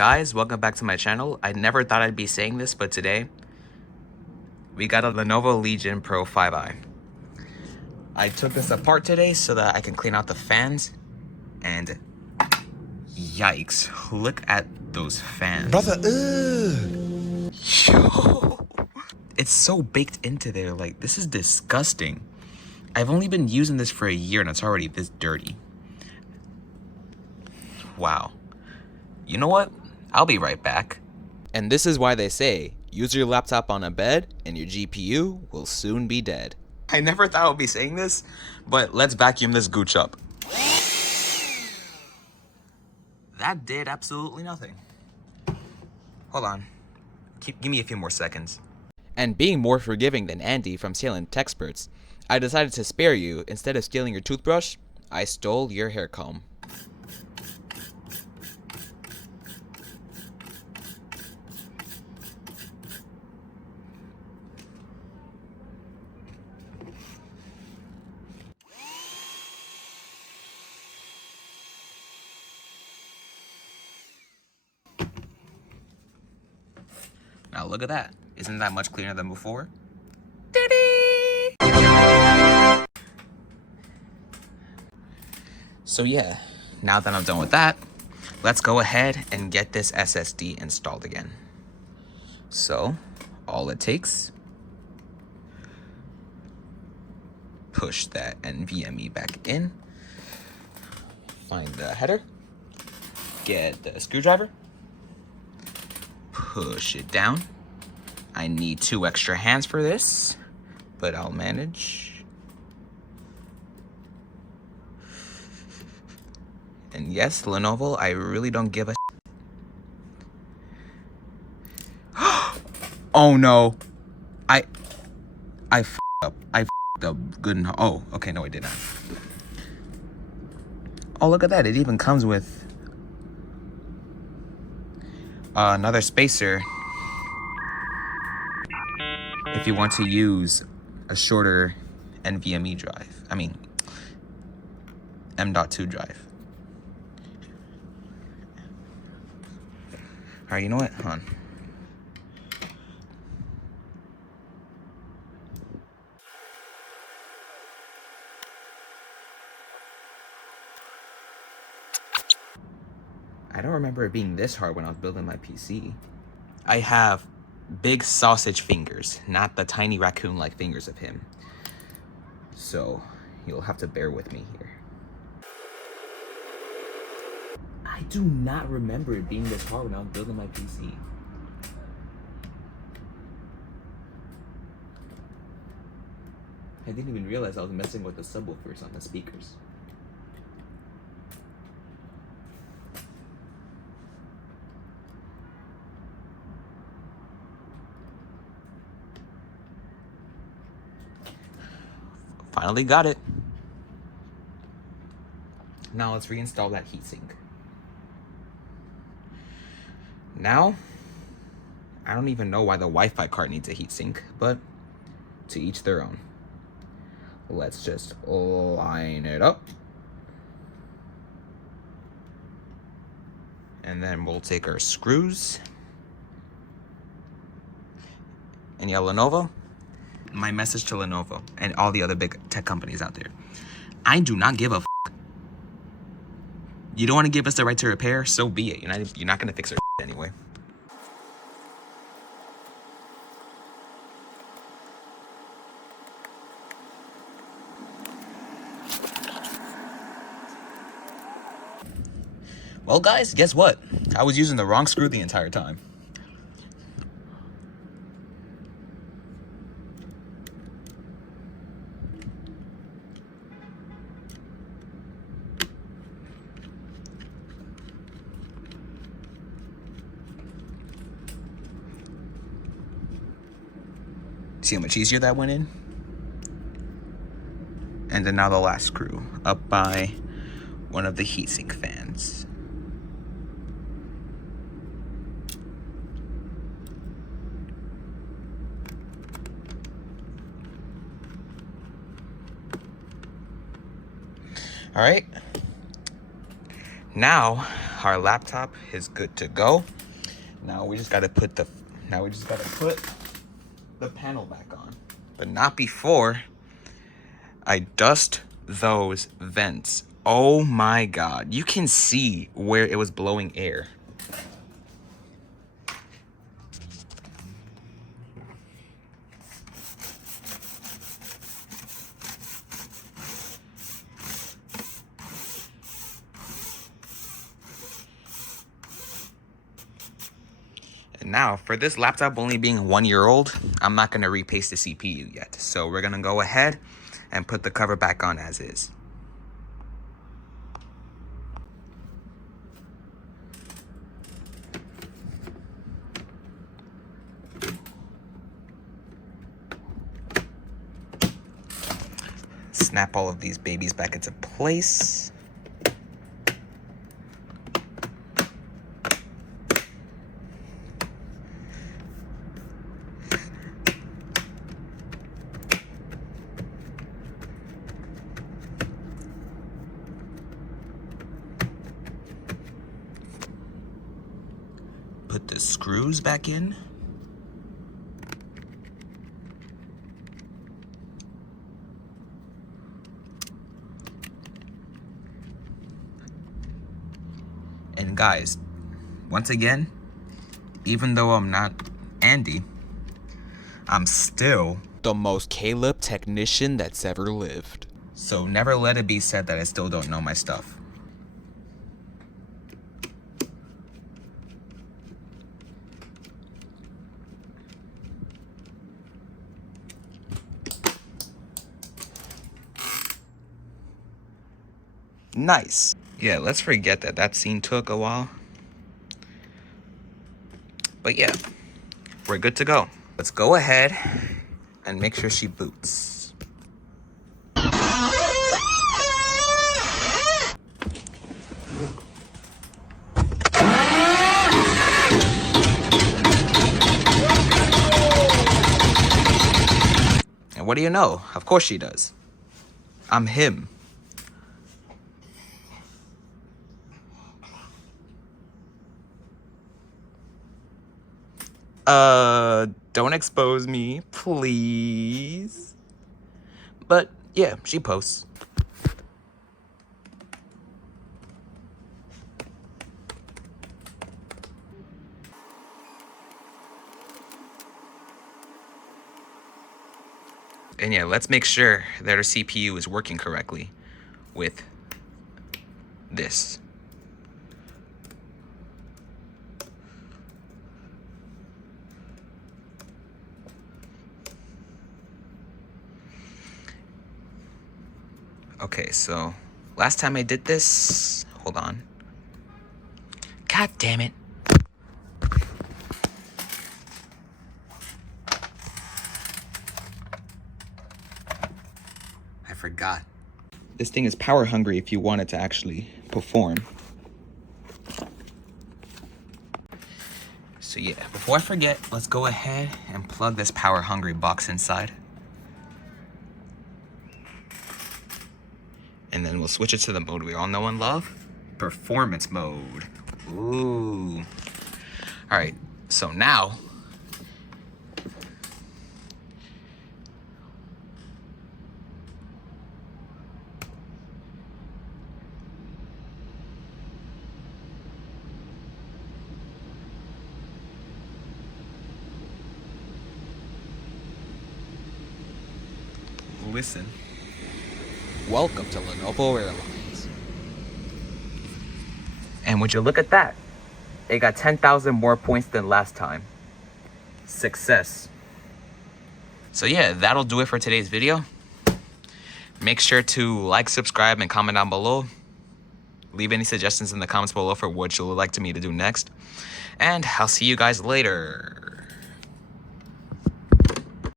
Guys, welcome back to my channel. I never thought I'd be saying this, but today we got a Lenovo Legion Pro 5i. I took this apart today so that I can clean out the fans, and yikes, look at those fans. Brother, ugh. Yo, it's so baked into there, like, this is disgusting. I've only been using this for a year and it's already this dirty. Wow. You know what? I'll be right back. And this is why they say, use your laptop on a bed and your GPU will soon be dead. I never thought I would be saying this, but let's vacuum this gooch up. That did absolutely nothing. Hold on. Give me a few more seconds. And being more forgiving than Andy from Salient Techsperts, I decided to spare you. Instead of stealing your toothbrush, I stole your hair comb. Now look at that. Isn't that much cleaner than before? So yeah, now that I'm done with that, let's go ahead and get this SSD installed again. So, all it takes, push that NVMe back in, find the header, get the screwdriver, push it down. I need 2 extra hands for this, but I'll manage. And yes, Lenovo, I really don't give a Oh no. I f***ed up. I f***ed up good enough. Oh, okay, no I did not. Oh, look at that. It even comes with another spacer if you want to use a shorter NVMe drive. I mean, M.2 drive. Alright, you know what? Hold on. I don't remember it being this hard when I was building my PC. I have big sausage fingers, not the tiny raccoon-like fingers of him. So, you'll have to bear with me here. I do not remember it being this hard when I was building my PC. I didn't even realize I was messing with the subwoofers on the speakers. Finally got it. Now let's reinstall that heatsink. Now, I don't even know why the Wi-Fi card needs a heatsink, but to each their own. Let's just line it up. And then we'll take our screws. And yeah, Lenovo, my message to Lenovo and all the other big tech companies out there. I do not give a f***. You don't want to give us the right to repair, so be it. You're not going to fix our anyway. Well, guys, guess what? I was using the wrong screw the entire time. See how much easier that went in? And then now the last screw, up by one of the heatsink fans. All right. Now our laptop is good to go. Now we just gotta put the panel back on, but not before I dust those vents. Oh my God, you can see where it was blowing air. And now, for this laptop only being 1 year old, I'm not gonna repaste the CPU yet. So we're gonna go ahead and put the cover back on as is. Snap all of these babies back into place. Put the screws back in. And guys, once again, even though I'm not Andy, I'm still the most Caleb technician that's ever lived. So never let it be said that I still don't know my stuff. Nice. Yeah, let's forget that that scene took a while. But yeah, we're good to go. Let's go ahead and make sure she boots. And what do you know? Of course she does. I'm him. Don't expose me, please. But yeah, she posts. And yeah, let's make sure that our CPU is working correctly with this. Okay, so last time I did this, hold on. God damn it. I forgot. This thing is power hungry if you want it to actually perform. So yeah, before I forget, let's go ahead and plug this power hungry box inside. And then we'll switch it to the mode we all know and love. Performance mode. Ooh. All right, so now, listen. Welcome to Lenovo Airlines. And would you look at that? It got 10,000 more points than last time. Success. So yeah, that'll do it for today's video. Make sure to like, subscribe, and comment down below. Leave any suggestions in the comments below for what you would like me to do next. And I'll see you guys later.